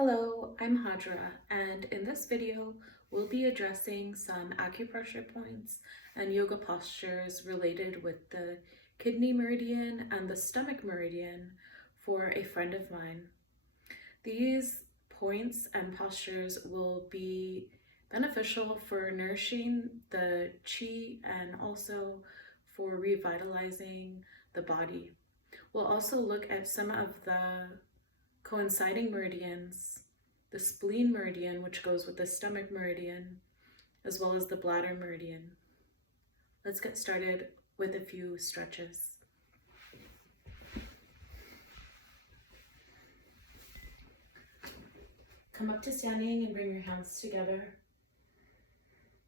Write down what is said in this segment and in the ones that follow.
Hello, I'm Hadra, and in this video, we'll be addressing some acupressure points and yoga postures related with the kidney meridian and the stomach meridian for a friend of mine. These points and postures will be beneficial for nourishing the chi and also for revitalizing the body. We'll also look at some of the coinciding meridians, the spleen meridian, which goes with the stomach meridian, as well as the bladder meridian. Let's get started with a few stretches. Come up to standing and bring your hands together.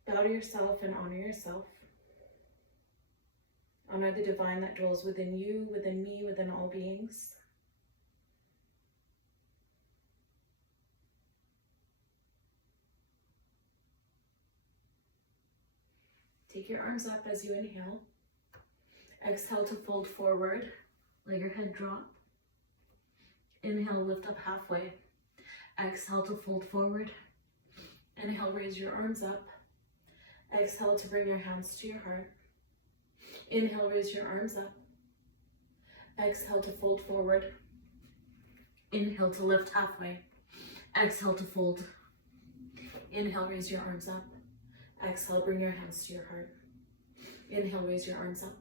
Bow to yourself and honor yourself. Honor the divine that dwells within you, within me, within all beings. Take your arms up as you inhale. Exhale to fold forward. Let your head drop. Inhale, lift up halfway. Exhale to fold forward. Inhale, raise your arms up. Exhale to bring your hands to your heart. Inhale, raise your arms up. Exhale to fold forward. Inhale to lift halfway. Exhale to fold. Inhale, raise your arms up. Exhale, bring your hands to your heart. Inhale, raise your arms up.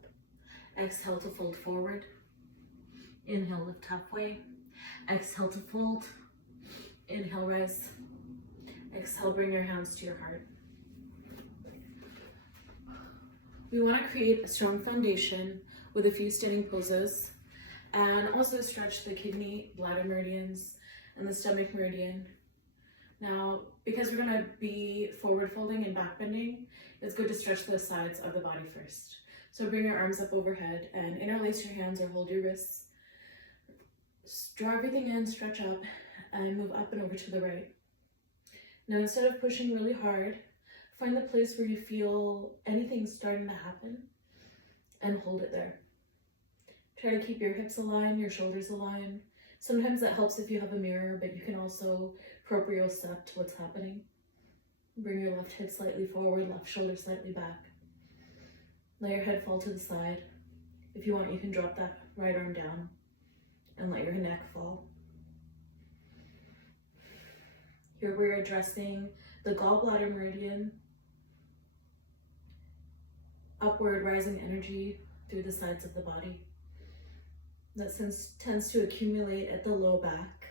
Exhale to fold forward. Inhale, lift halfway. Exhale to fold. Inhale, rise. Exhale, bring your hands to your heart. We want to create a strong foundation with a few standing poses and also stretch the kidney, bladder meridians, and the stomach meridian. Now, because we're going to be forward folding and back bending, it's good to stretch the sides of the body first. So bring your arms up overhead and interlace your hands or hold your wrists. Draw everything in, stretch up, and move up and over to the right. Now, instead of pushing really hard, find the place where you feel anything starting to happen and hold it there. Try to keep your hips aligned, your shoulders aligned. Sometimes that helps if you have a mirror, but you can also propriocept what's happening. Bring your left hip slightly forward, left shoulder slightly back. Let your head fall to the side. If you want, you can drop that right arm down and let your neck fall. Here we're addressing the gallbladder meridian, upward rising energy through the sides of the body. That tends to accumulate at the low back,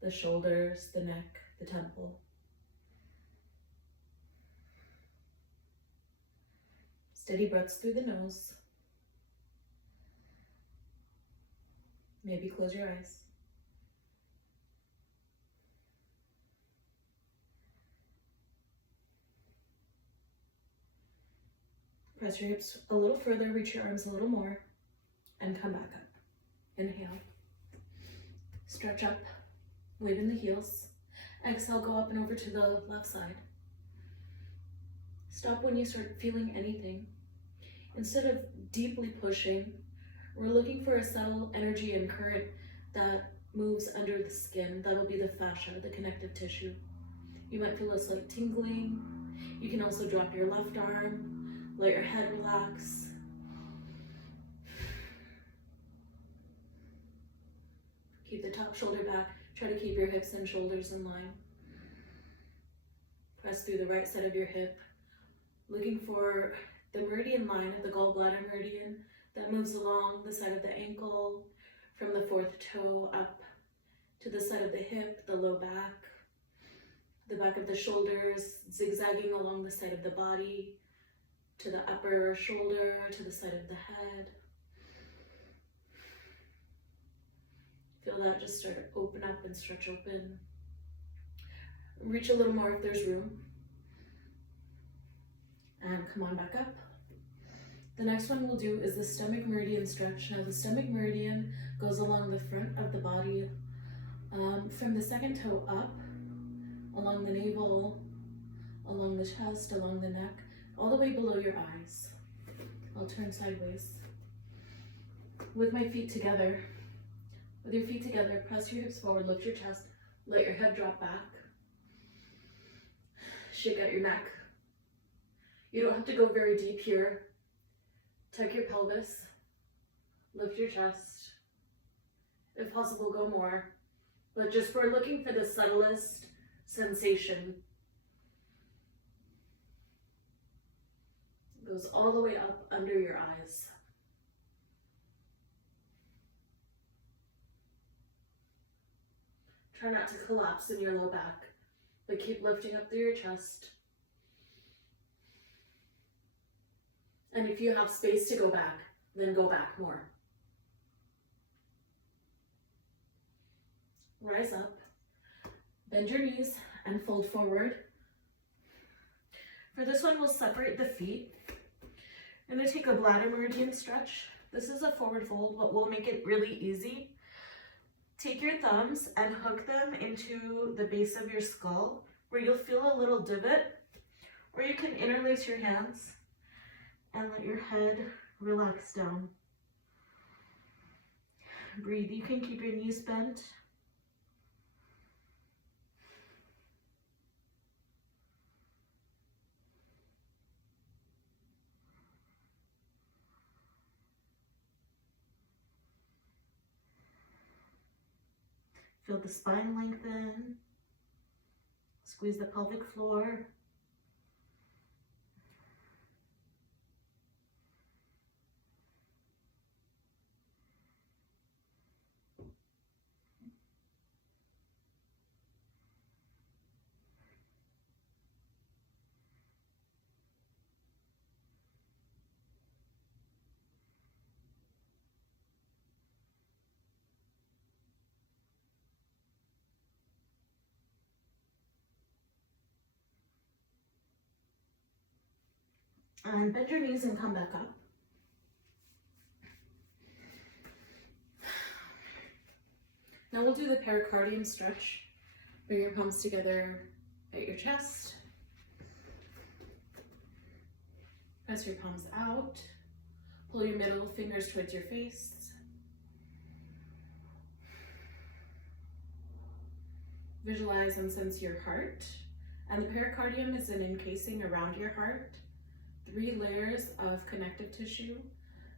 the shoulders, the neck, the temple. Steady breaths through the nose. Maybe close your eyes. Press your hips a little further, reach your arms a little more, and come back up. Inhale. Stretch up, widen the heels. Exhale, go up and over to the left side. Stop when you start feeling anything. Instead of deeply pushing, we're looking for a subtle energy and current that moves under the skin. That'll be the fascia, the connective tissue. You might feel a slight tingling. You can also drop your left arm, let your head relax. Keep the top shoulder back. Try to keep your hips and shoulders in line. Press through the right side of your hip, looking for the meridian line of the gallbladder meridian that moves along the side of the ankle, from the fourth toe up to the side of the hip, the low back, the back of the shoulders, zigzagging along the side of the body, to the upper shoulder, to the side of the head. Feel that just start to open up and stretch open. Reach a little more if there's room. And come on back up. The next one we'll do is the stomach meridian stretch. Now the stomach meridian goes along the front of the body, from the second toe up, along the navel, along the chest, along the neck, all the way below your eyes. I'll turn sideways. With my feet together, With your feet together, press your hips forward, lift your chest, Let your head drop back. Shake out your neck. You don't have to go very deep here. Tuck your pelvis. Lift your chest. If possible, go more. But just we're looking for the subtlest sensation. It goes all the way up under your eyes. Try not to collapse in your low back, but keep lifting up through your chest. And if you have space to go back, then go back more. Rise up, bend your knees and fold forward. For this one, we'll separate the feet. I'm going to take a bladder meridian stretch. This is a forward fold, but we'll make it really easy. Take your thumbs and hook them into the base of your skull where you'll feel a little divot, or you can interlace your hands and let your head relax down. Breathe. You can keep your knees bent. Feel the spine lengthen. Squeeze the pelvic floor. And bend your knees and come back up. Now we'll do the pericardium stretch. Bring your palms together at your chest. Press your palms out. Pull your middle fingers towards your face. Visualize and sense your heart. And the pericardium is an encasing around your heart. 3 layers of connective tissue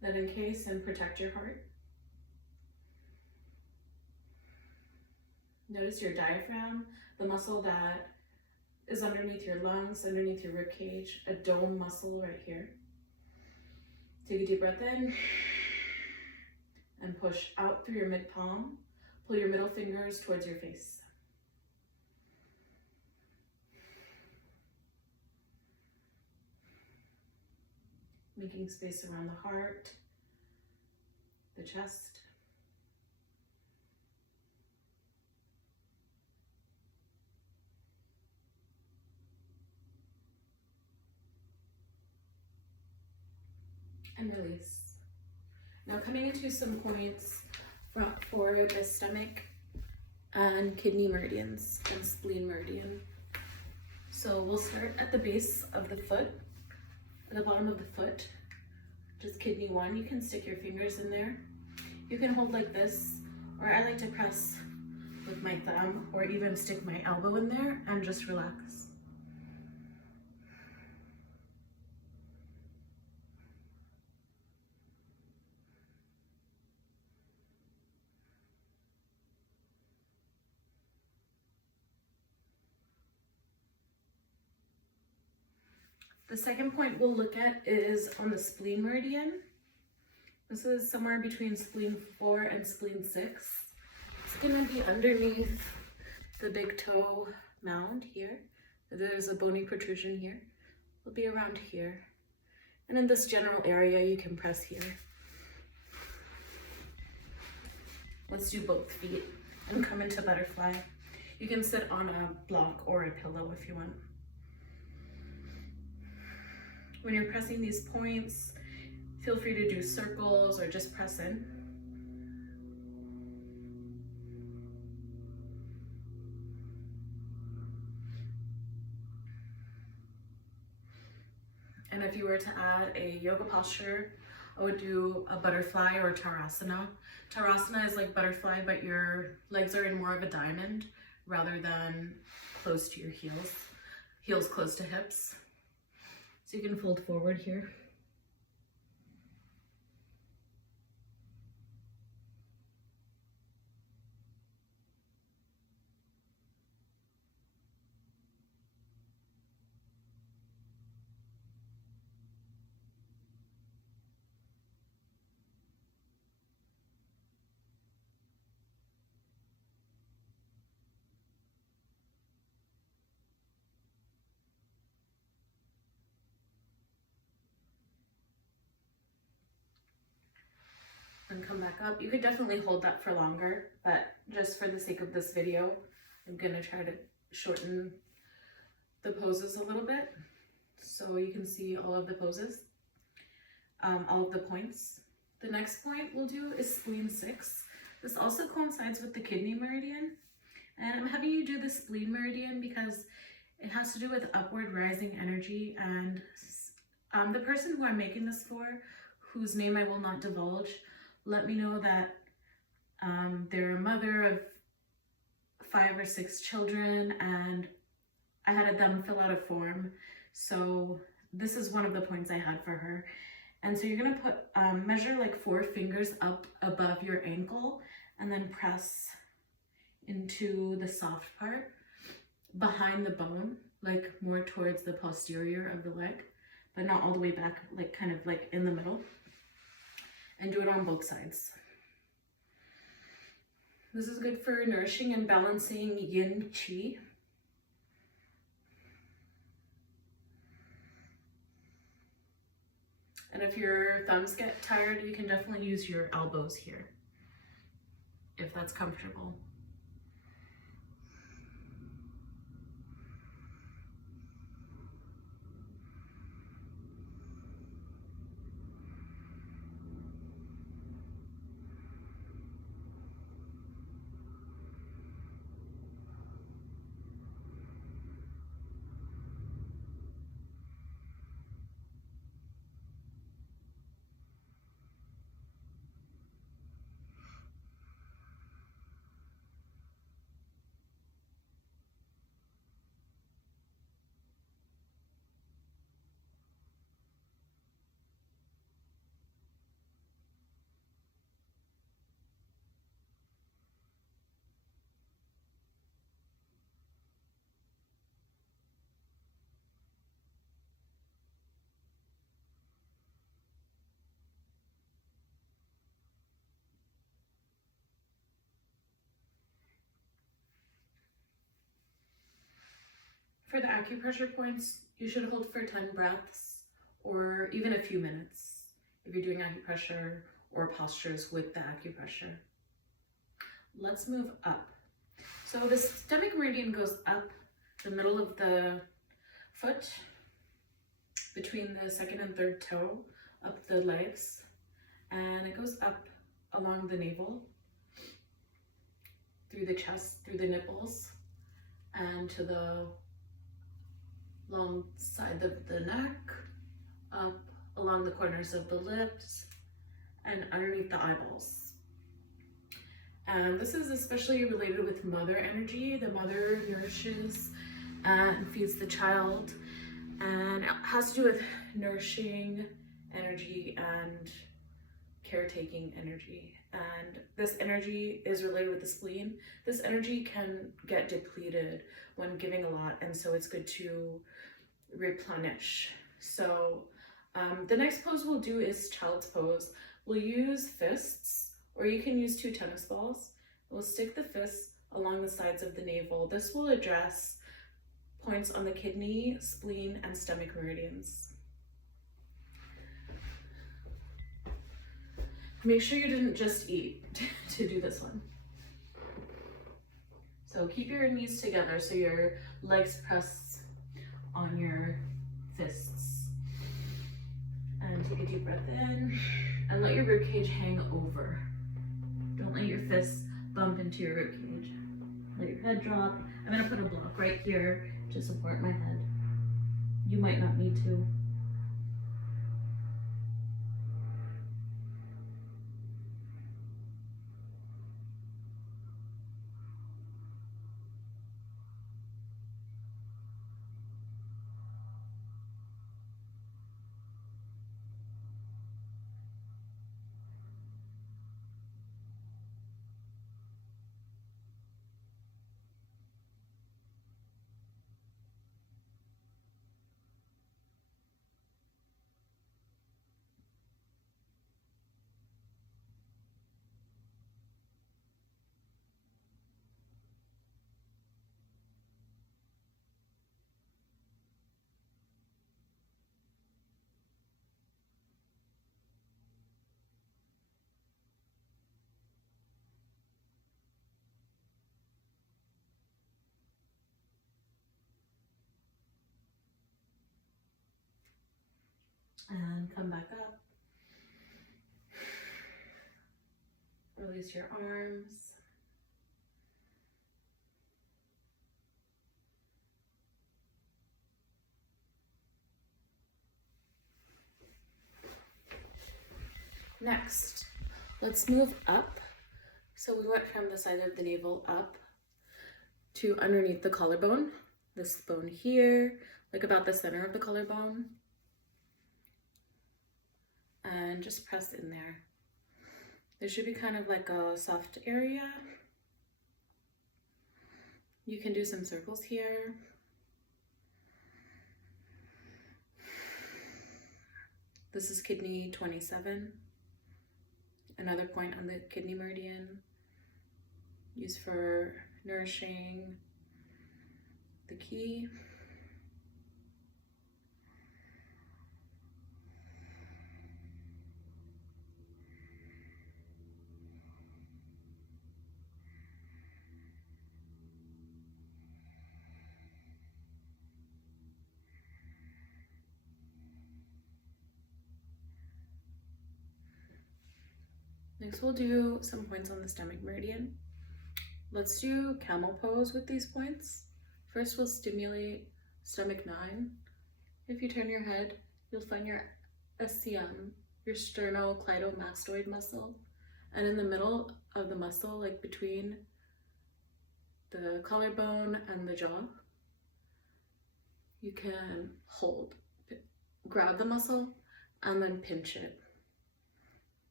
that encase and protect your heart. Notice your diaphragm, the muscle that is underneath your lungs, underneath your rib cage, a dome muscle right here. Take a deep breath in and push out through your mid-palm. Pull your middle fingers towards your face. Making space around the heart, the chest. And release. Now coming into some points for the stomach and kidney meridians and spleen meridian. So we'll start at the base of the foot. At the bottom of the foot, just kidney 1, you can stick your fingers in there. You can hold like this, or I like to press with my thumb, or even stick my elbow in there and just relax. The second point we'll look at is on the spleen meridian. This is somewhere between spleen 4 and spleen 6. It's going to be underneath the big toe mound here. There's a bony protrusion here. It'll be around here. And in this general area, you can press here. Let's do both feet and come into butterfly. You can sit on a block or a pillow if you want. When you're pressing these points, feel free to do circles or just press in. And if you were to add a yoga posture, I would do a butterfly or Tarasana. Tarasana is like butterfly, but your legs are in more of a diamond rather than close to your heels. Heels close to hips. So you can fold forward here. And come back up. You could definitely hold that for longer, but just for the sake of this video, I'm gonna try to shorten the poses a little bit so you can see all of the poses, all of the points. The next point we'll do is spleen 6. This also coincides with the kidney meridian, and I'm having you do the spleen meridian because it has to do with upward rising energy, and the person who I'm making this for, whose name I will not divulge, let me know that they're a mother of 5 or 6 children, and I had them fill out a form. So this is one of the points I had for her. And so you're gonna put, measure like 4 fingers up above your ankle and then press into the soft part behind the bone, like more towards the posterior of the leg, but not all the way back, like kind of like in the middle. And do it on both sides. This is good for nourishing and balancing yin qi. And if your thumbs get tired, you can definitely use your elbows here, if that's comfortable. For the acupressure points, you should hold for 10 breaths or even a few minutes if you're doing acupressure or postures with the acupressure. Let's move up. So the stomach meridian goes up the middle of the foot, between the 2nd and 3rd toe, up the legs, and it goes up along the navel, through the chest, through the nipples, and to the long side of the neck, up along the corners of the lips, and underneath the eyeballs. And this is especially related with mother energy. The mother nourishes and feeds the child, and it has to do with nourishing energy and caretaking energy. And this energy is related with the spleen. This energy can get depleted when giving a lot, and so it's good to replenish. So the next pose we'll do is child's pose. We'll use fists, or you can use 2 tennis balls. We'll stick the fists along the sides of the navel. This will address points on the kidney, spleen, and stomach meridians. Make sure you didn't just eat to do this one. So keep your knees together so your legs press on your fists. And take a deep breath in and let your ribcage hang over. Don't let your fists bump into your ribcage. Let your head drop. I'm gonna put a block right here to support my head. You might not need to. And come back up. Release your arms. Next, let's move up. So we went from the side of the navel up to underneath the collarbone. This bone here, like about the center of the collarbone. And just press in there. There should be kind of like a soft area. You can do some circles here. This is kidney 27. Another point on the kidney meridian, used for nourishing the ki. Next, we'll do some points on the stomach meridian. Let's do camel pose with these points. First, we'll stimulate stomach 9. If you turn your head, you'll find your SCM, your sternocleidomastoid muscle. And in the middle of the muscle, like between the collarbone and the jaw, you can hold, grab the muscle, and then pinch it.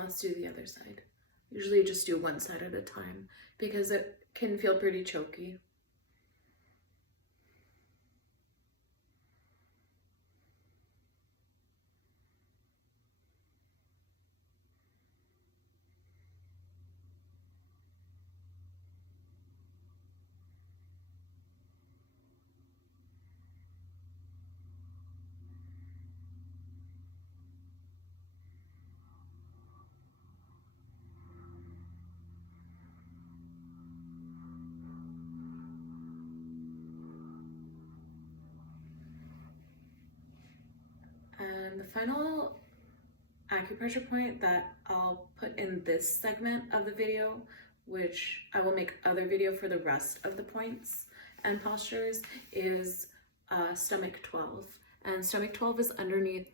Let's do the other side. Usually just do one side at a time because it can feel pretty choky. And the final acupressure point that I'll put in this segment of the video, which I will make other video for the rest of the points and postures, is stomach 12. And stomach 12 is underneath,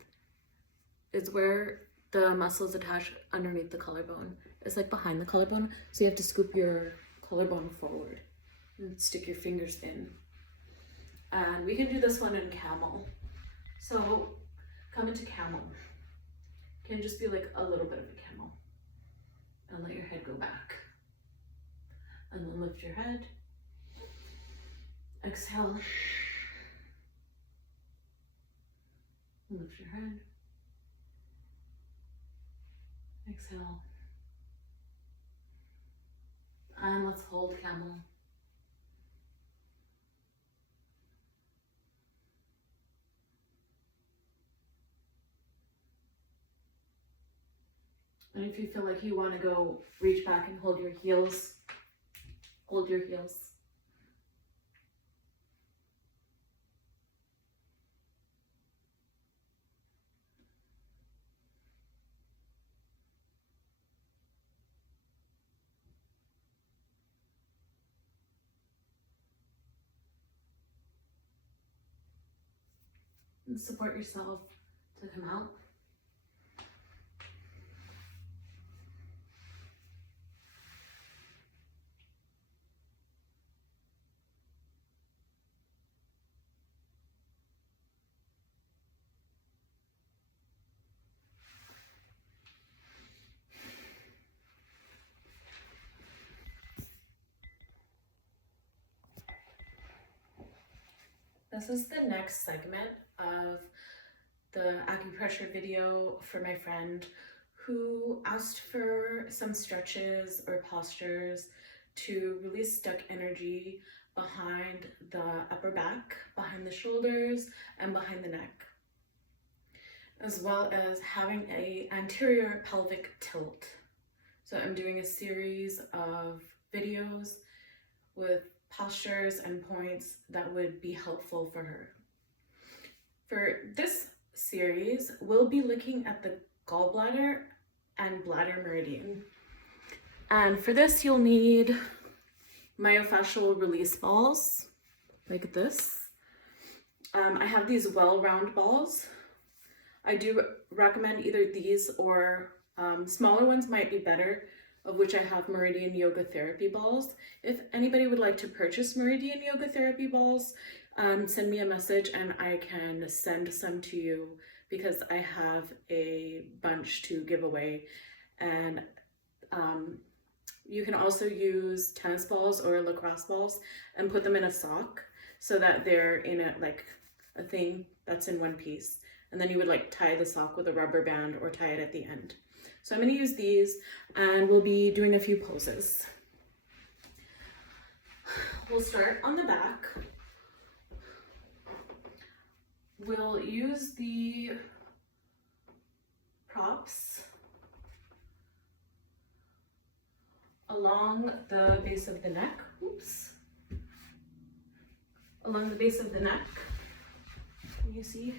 is where the muscle is attached underneath the collarbone. It's like behind the collarbone, so you have to scoop your collarbone forward and stick your fingers in. And we can do this one in camel. So come into camel. Can just be like a little bit of a camel. And let your head go back. And then lift your head. Exhale. Lift your head. Exhale. And let's hold camel. And if you feel like you want to go reach back and hold your heels, hold your heels. And support yourself to come out. This is the next segment of the acupressure video for my friend who asked for some stretches or postures to release stuck energy behind the upper back, behind the shoulders, and behind the neck, as well as having an anterior pelvic tilt. So I'm doing a series of videos with postures and points that would be helpful for her. For this series, we'll be looking at the gallbladder and bladder meridian. And for this, you'll need myofascial release balls, like this. I have these well-round balls. I do recommend either these or smaller ones might be better, of which I have Meridian yoga therapy balls. If anybody would like to purchase Meridian yoga therapy balls, send me a message and I can send some to you, because I have a bunch to give away. And you can also use tennis balls or lacrosse balls and put them in a sock so that they're in a thing that's in one piece. And then you would like tie the sock with a rubber band or tie it at the end. So I'm going to use these and we'll be doing a few poses. We'll start on the back. We'll use the props along the base of the neck. Oops. Along the base of the neck. You see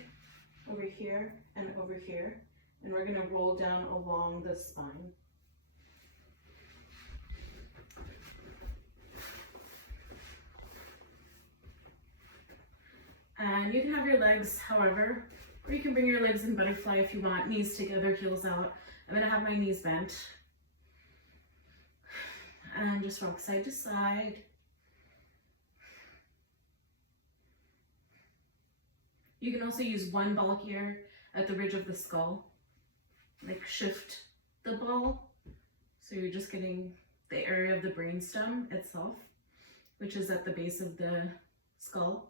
over here and over here. And we're going to roll down along the spine. And you can have your legs however, or you can bring your legs in butterfly if you want, knees together, heels out. I'm going to have my knees bent. And just rock side to side. You can also use one ball here at the ridge of the skull. Like shift the ball, so you're just getting the area of the brainstem itself, which is at the base of the skull.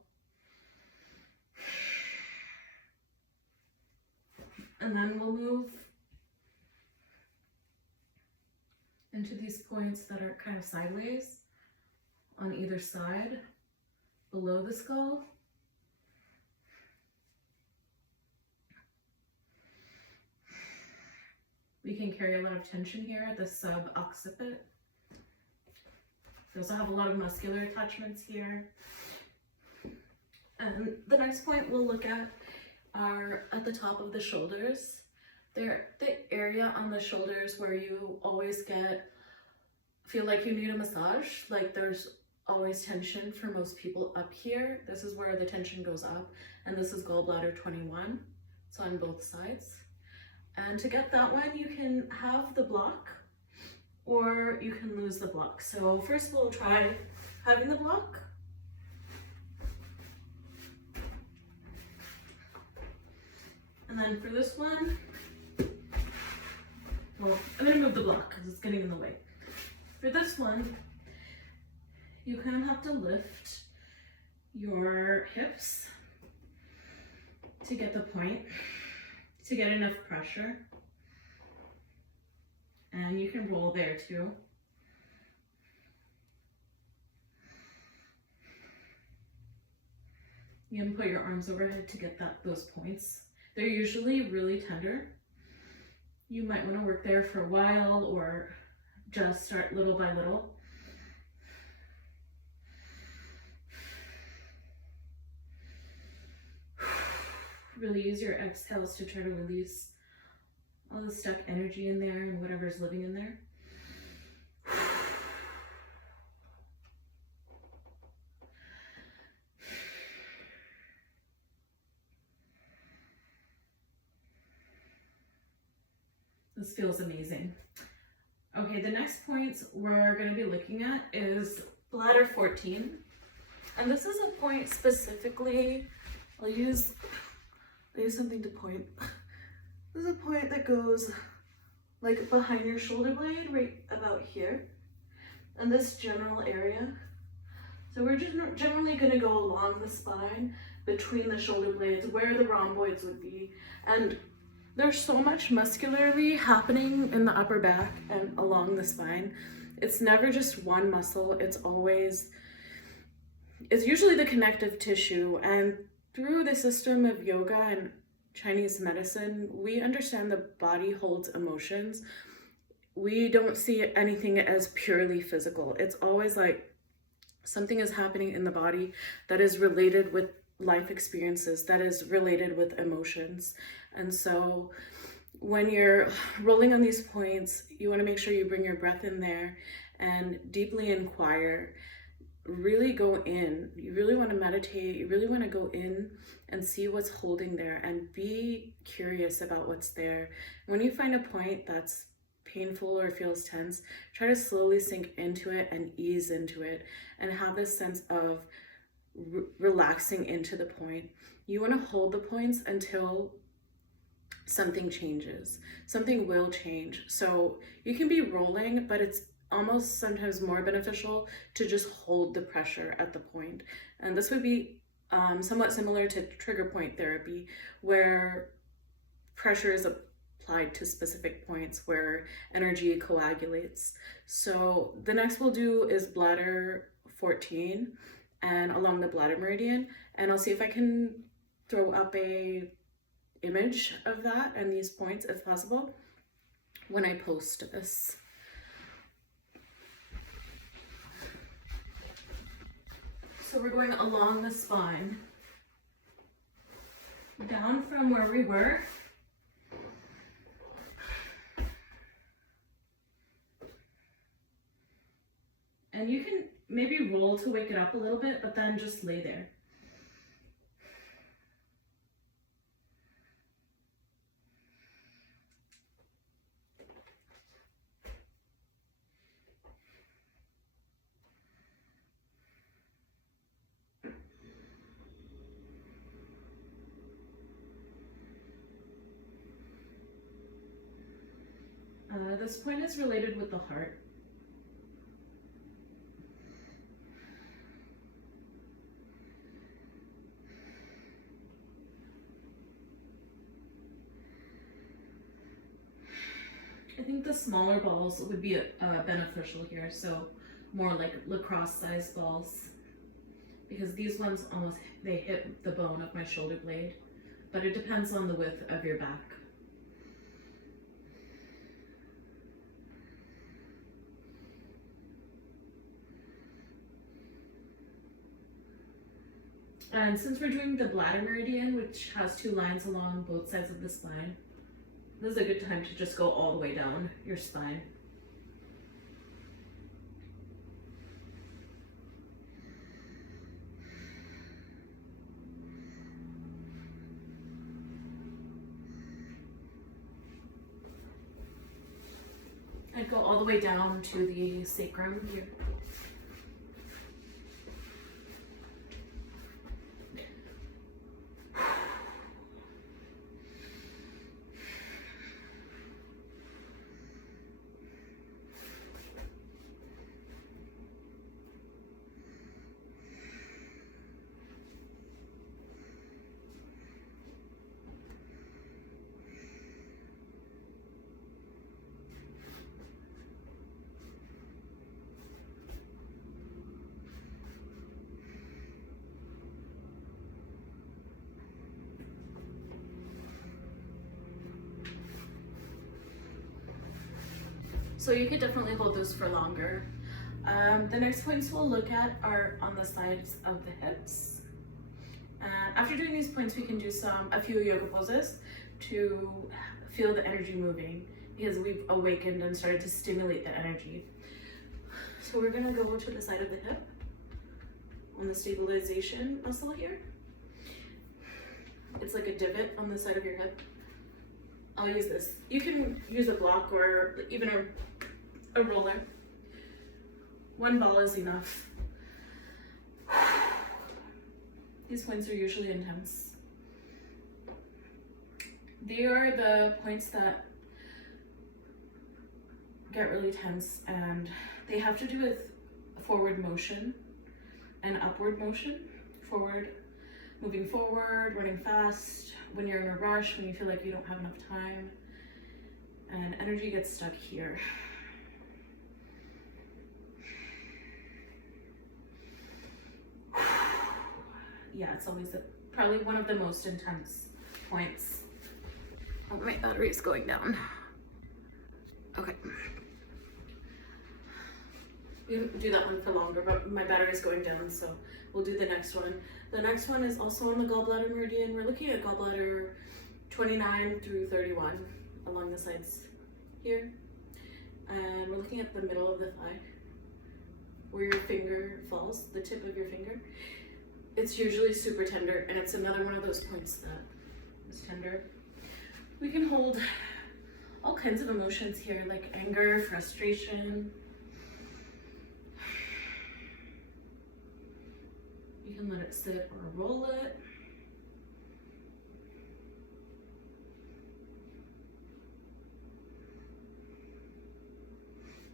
And then we'll move into these points that are kind of sideways on either side below the skull. We can carry a lot of tension here at the sub-occiput. We also have a lot of muscular attachments here. And the next point we'll look at are at the top of the shoulders. They're the area on the shoulders where you always feel like you need a massage. Like there's always tension for most people up here. This is where the tension goes up. And this is gallbladder 21. It's on both sides. And to get that one, you can have the block or you can lose the block. So first we'll try having the block. And then for this one, well, I'm gonna move the block because it's getting in the way. For this one, you kind of have to lift your hips to get the point, to get enough pressure. And you can roll there too. You can put your arms overhead to get those points. They're usually really tender. You might want to work there for a while or just start little by little. Really use your exhales to try to release all the stuck energy in there and whatever's living in there. This feels amazing. Okay, the next points we're going to be looking at is bladder 14. And this is a point specifically, I'll use something to point. This is a point that goes like behind your shoulder blade, right about here, and this general area. So we're just generally going to go along the spine between the shoulder blades, where the rhomboids would be. And there's so much muscularly happening in the upper back and along the spine. It's never just one muscle, it's usually the connective tissue. And through the system of yoga and Chinese medicine, we understand the body holds emotions. We don't see anything as purely physical. It's always like something is happening in the body that is related with life experiences, that is related with emotions. And so when you're rolling on these points, you want to make sure you bring your breath in there and deeply inquire. Really go in. You really want to meditate. You really want to go in and see what's holding there and be curious about what's there. When you find a point that's painful or feels tense, try to slowly sink into it and ease into it and have this sense of relaxing into the point. You want to hold the points until something changes. Something will change. So you can be rolling, but it's almost sometimes more beneficial to just hold the pressure at the point. And this would be somewhat similar to trigger point therapy, where pressure is applied to specific points where energy coagulates. So the next we'll do is bladder 14 and along the bladder meridian. And I'll see if I can throw up a image of that and these points if possible when I post this. So we're going along the spine, down from where we were. And you can maybe roll to wake it up a little bit, but then just lay there. This point is related with the heart. I think the smaller balls would be beneficial here, so more like lacrosse-sized balls, because these ones they hit the bone of my shoulder blade, but it depends on the width of your back. And since we're doing the bladder meridian, which has 2 lines along both sides of the spine, this is a good time to just go all the way down your spine. I'd go all the way down to the sacrum here. So you could definitely hold those for longer. The next points we'll look at are on the sides of the hips. After doing these points, we can do a few yoga poses to feel the energy moving, because we've awakened and started to stimulate the energy. So we're gonna go to the side of the hip on the stabilization muscle here. It's like a divot on the side of your hip. I'll use this. You can use a block or even a roller. 1 ball is enough. These points are usually intense. They are the points that get really tense, and they have to do with forward motion and upward motion. Forward moving forward, running fast, when you're in a rush, when you feel like you don't have enough time, and energy gets stuck here. Yeah, it's always probably one of the most intense points. Oh, my battery's going down. Okay. We didn't do that one for longer, but my battery's going down, so we'll do the next one. The next one is also on the gallbladder meridian. We're looking at gallbladder 29 through 31 along the sides here. And we're looking at the middle of the thigh, where your finger falls, the tip of your finger. It's usually super tender, and it's another one of those points that is tender. We can hold all kinds of emotions here, like anger, frustration. You can let it sit or roll it.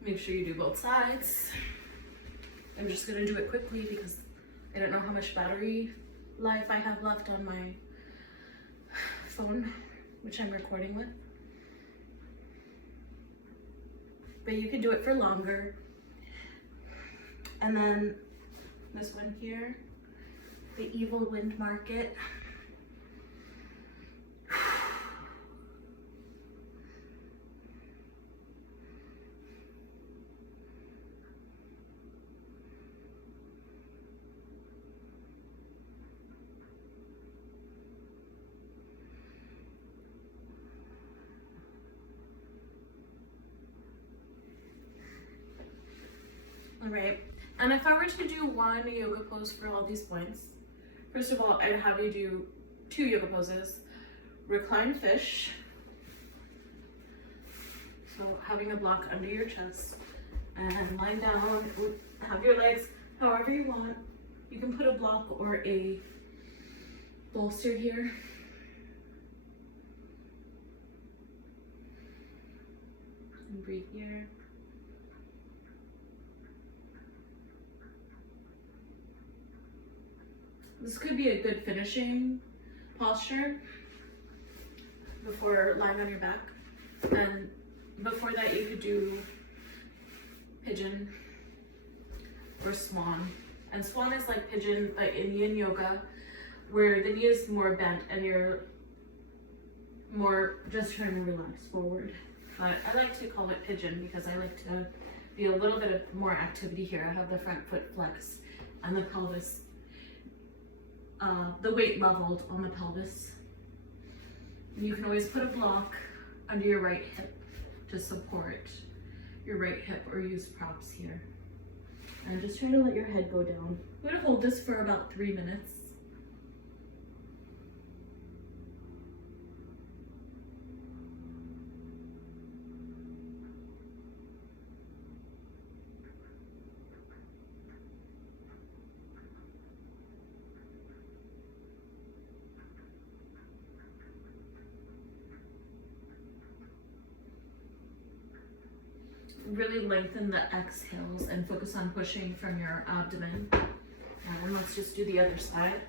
Make sure you do both sides. I'm just gonna do it quickly because I don't know how much battery life I have left on my phone, which I'm recording with. But you can do it for longer. And then this one here, the evil wind market. All right, and if I were to do one yoga pose for all these points, first of all, I'd have you do 2 yoga poses. Recline fish, so having a block under your chest, and lying down, have your legs however you want. You can put a block or a bolster here. And breathe here. This could be a good finishing posture before lying on your back. And before that, you could do pigeon or swan. And swan is like pigeon, like in yin yoga, where the knee is more bent and you're more just trying to relax forward. But I like to call it pigeon because I like to be a little bit of more activity here. I have the front foot flexed and the pelvis, the weight leveled on the pelvis. And you can always put a block under your right hip to support your right hip or use props here. And just try to let your head go down. I'm going to hold this for about 3 minutes. Really lengthen the exhales and focus on pushing from your abdomen. And let's just do the other side.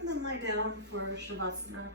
And then lie down for Shavasana.